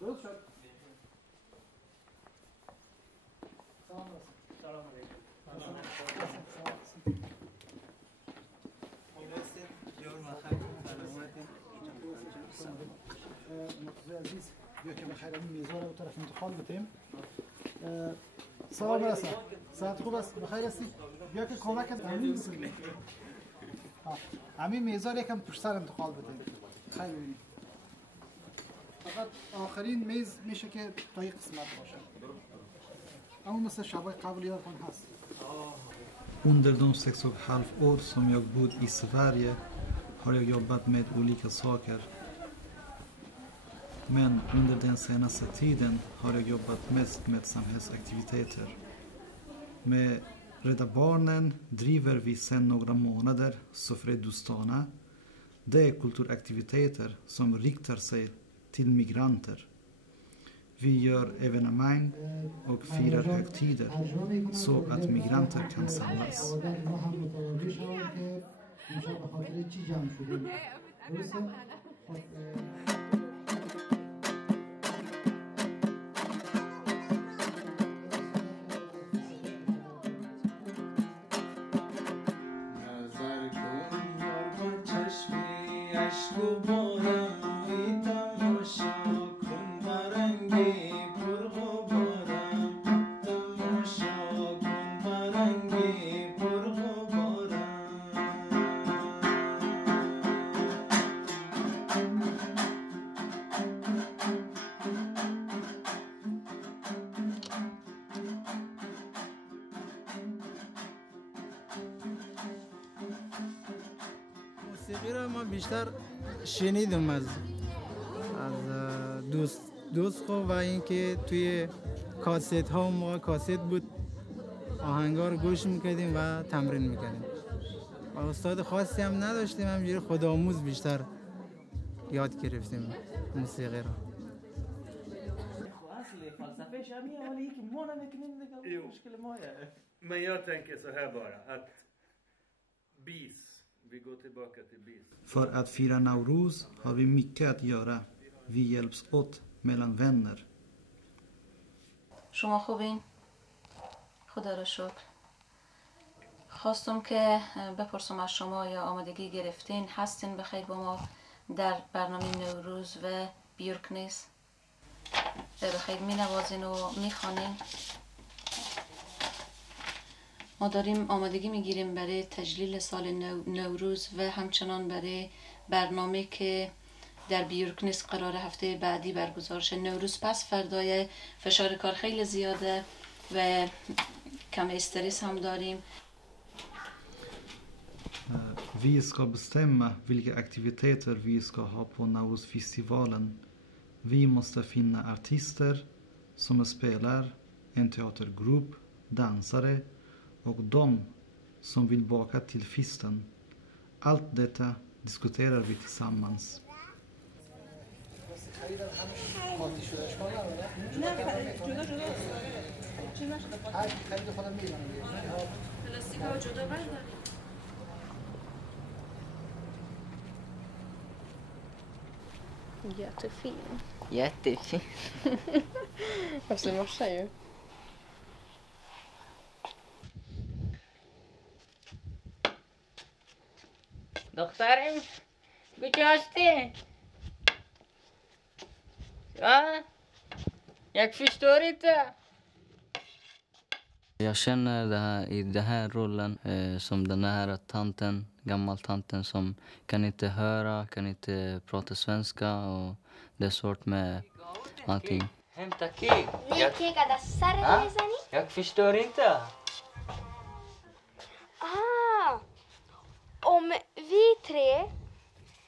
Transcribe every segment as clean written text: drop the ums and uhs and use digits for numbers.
درست شد. سلام علیکم. عزیز بیا که بخیر این میزان رو طرف انتقال بتیم. سلام برسان. ساعت خوب است؟ بخیر هستی؟ بیا که کمک همین بسیم. همین میزان یکم پشت سر انتقال بتیم. خیلی ببینیم. فقط آخرین میز میشه که تا یک قسمت باشه. اما مثل شبای قبل یادتون هست. Under de 6,5 år som jag bott i Sverige har jag jobbat med olika saker. Men under den senaste tiden har jag jobbat mest med samhällsaktiviteter. Med Rädda Barnen driver vi sedan några månader Sofredustana. Det är kulturaktiviteter som riktar sig till migranter. Vi gör evenemang och firar högtider så att migranter kan samlas. موسیقی را ما بیشتر شنیدم از دوست و اینکه توی کاست ها موقع کاست بود آهنگا رو گوش میکردیم و تمرین میکردیم. استاد خاصی هم نداشتیم، همینجوری خودآموز بیشتر یاد گرفتیم موسیقی را. فلسفهش همیه ولی یکی ما نمیکنیم دیگه مشکل مایه. Men jag tänker så här bara att vi går tillbaka till bis. För att fira Nauruz har vi mycket att göra. Vi hjälps åt mellan vänner. شما خوبین؟ خدا را شکر. خواستم که بپرسم از شما یا آمادگی گرفتین هستین بخیر با ما در برنامه نوروز و بیورکنیس بخیر می نوازین و می خوانین. ما داریم آمادگی می گیریم برای تجلیل سال نوروز و همچنان برای برنامه که در بیورکنیس قرار هفته بعدی برگزار شه. نوروز پس فردای فشار کار خیلی زیاده و کم استرس هم داریم. Vi ska bestämma vilka aktiviteter vi ska ha på Nauruzfestivalen. Vi måste finna artister som spelar, en teatergrupp, dansare och de som vill baka till festen. Allt detta diskuterar vi tillsammans. Jättefin. Jättefin. Fast det morsar ju. دخترم کجا هستی؟ یک förstår inte. Jag känner det här, i den här rollen som den här tanten, gammaltanten som kan inte höra, kan inte prata svenska och det är svårt med allting. Hämta kek. Jag förstår inte. Om vi tre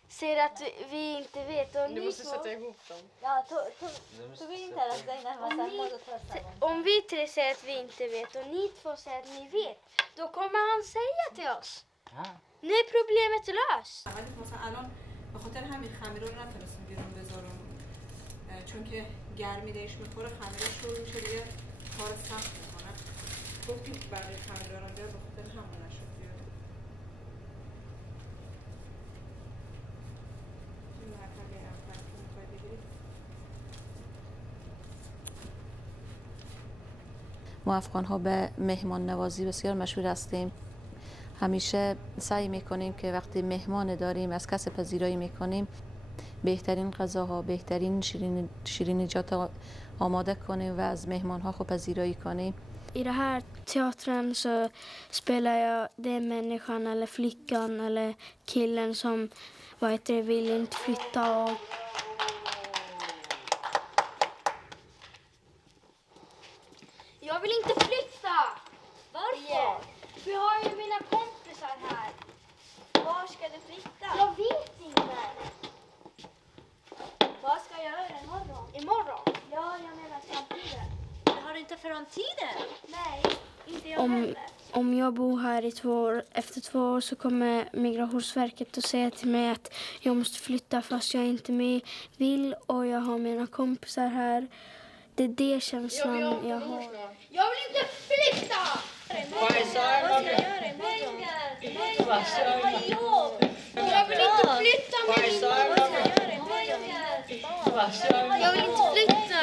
ser att vi inte vet och Du måste sätta ihop dem. Ja, om vi tre säger att vi inte vet och ni två säger att ni vet, då kommer han säga till oss. Nu är problemet löst. به خاطر همین خمیره رو نتونستیم بیرون بذارم چون که گرمی دیش میخوره خمیره شروع میشه دیگه کار سخت میکنه. گفتیم که برای خمیره رو بیار به خاطر همون نشد بیار. این مرتبه اول ما افغان ها به مهمان نوازی بسیار مشهور هستیم. همیشه سعی میکنیم که وقتی مهمان داریم از کس پذیرایی میکنیم بهترین غذاها، بهترین شیرینیجات آماده کنیم و از مهمان ها پذیرایی کنیم. I den här teatern så spelar jag den människan eller flickan eller killen som vill inte flytta. Jag vill inte flytta! Varför? Vi har ju mina kompisar här. Var ska du flytta? Jag vet inte. Vad ska jag göra imorgon? Imorgon? Ja, jag menar framtiden. Har du inte framtiden? Nej, inte jag heller. Om jag bor här i 2 år, efter 2 år så kommer Migrationsverket att säga till mig att jag måste flytta fast jag inte vill och jag har mina kompisar här. Det är det känslan jag har. Jag vill inte flytta! Vad ska jag göra imorgon? Vad ska jag göra imorgon? Jag vill inte flytta med min mamma. Jag vill inte flytta!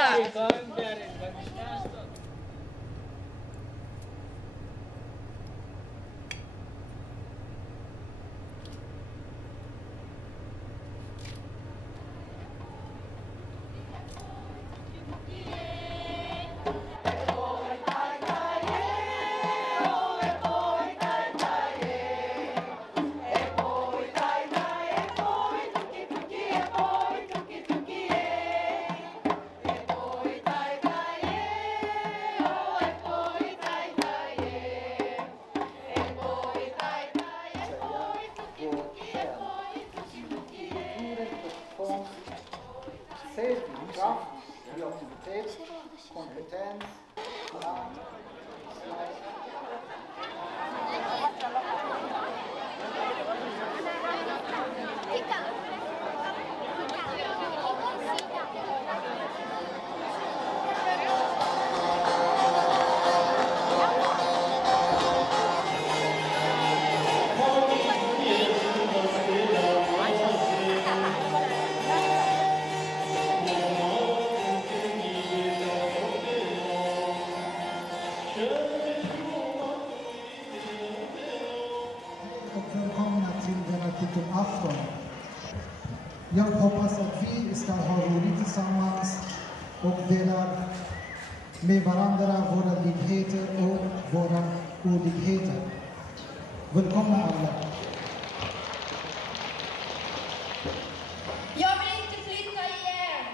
Jag hoppas att vi ska ha roligt tillsammans och dela med varandra våra likheter och våra olikheter. Välkomna alla! Jag vill inte flytta igen.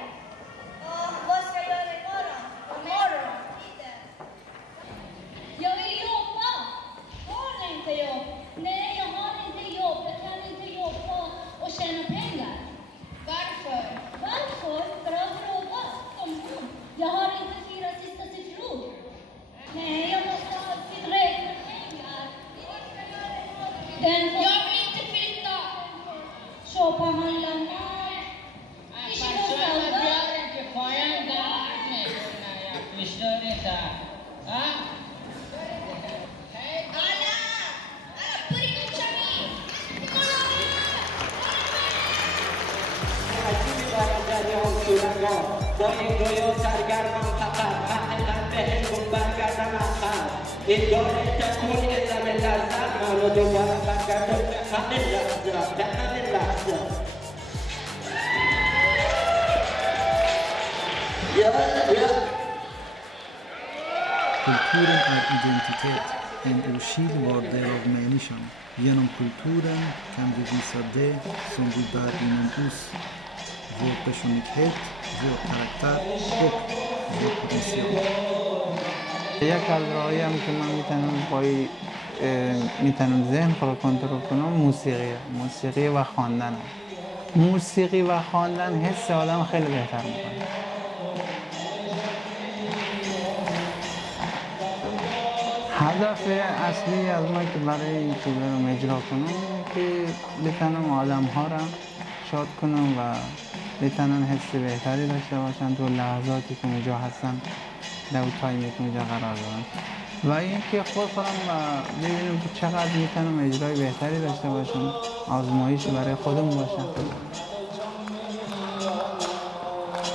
Vad ska jag göra imorgon? Jag vill jobba. Har du inte jobb? Nej, jag har inte jobb. Jag kan inte jobba och tjäna pengar. Varför? För att fråga om hon. Jag har inte 4 sista siffror. Nej, jag måste alltid räkna pengar. Jag vill inte flytta. Köpa handla mat. با این رویا سرگرمم فقط حقیقت به هنگون برگردم اخر این داره تکون ازم لرزم منو دوباره برگردم به همین لحظه Kulturen är identitet, en oskiljbar del av människan. Genom kulturen kan vi visa det som vi bär inom oss. Vår personlighet, vår karaktär och vår potential. یک از راهایی هم که من میتونم ذهن رو کنترل کنم موسیقی و خواندن. موسیقی و خواندن حس آدم خیلی بهتر میکنه. هدف اصلی از ما که برای این پروگرام اجرا کنم اینه که بتونم آدم ها را شاد کنم و بتونن حس بهتری داشته باشن تو لحظاتی که اونجا هستن، در تایمی که اونجا قرار دارن و اینکه خودم ببینم که چقدر میتونم اجرای بهتری داشته باشم، آزمایش برای خودم باشم.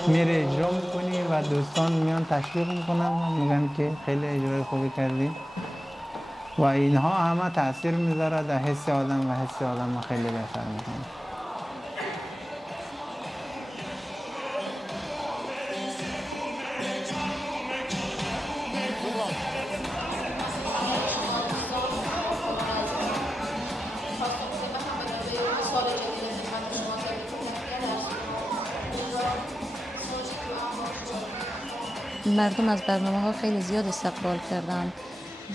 میره اجرا میکنی و دوستان میان تشویق میکنن و میگن که خیلی اجرای خوبی کردی و اینها همه تاثیر میذاره در حس آدم و حس آدم خیلی بهتر میکنه. مردم از برنامه ها خیلی زیاد استقبال کردن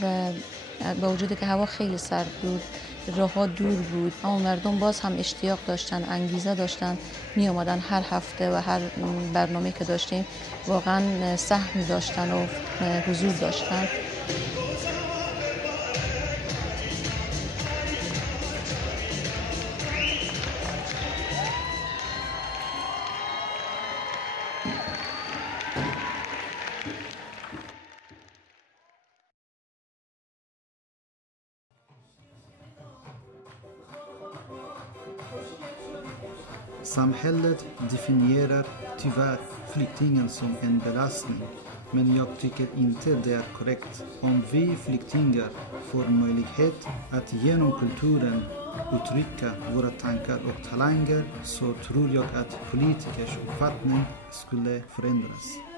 و با وجودی که هوا خیلی سرد بود، راه ها دور بود، اما مردم باز هم اشتیاق داشتن، انگیزه داشتن، می آمدن هر هفته و هر برنامه که داشتیم واقعا سهم داشتن و حضور داشتن. Samhället definierar tyvärr flyktingen som en belastning, men jag tycker inte det är korrekt. Om vi flyktingar får möjlighet att genom kulturen uttrycka våra tankar och talanger så tror jag att politikers uppfattning skulle förändras.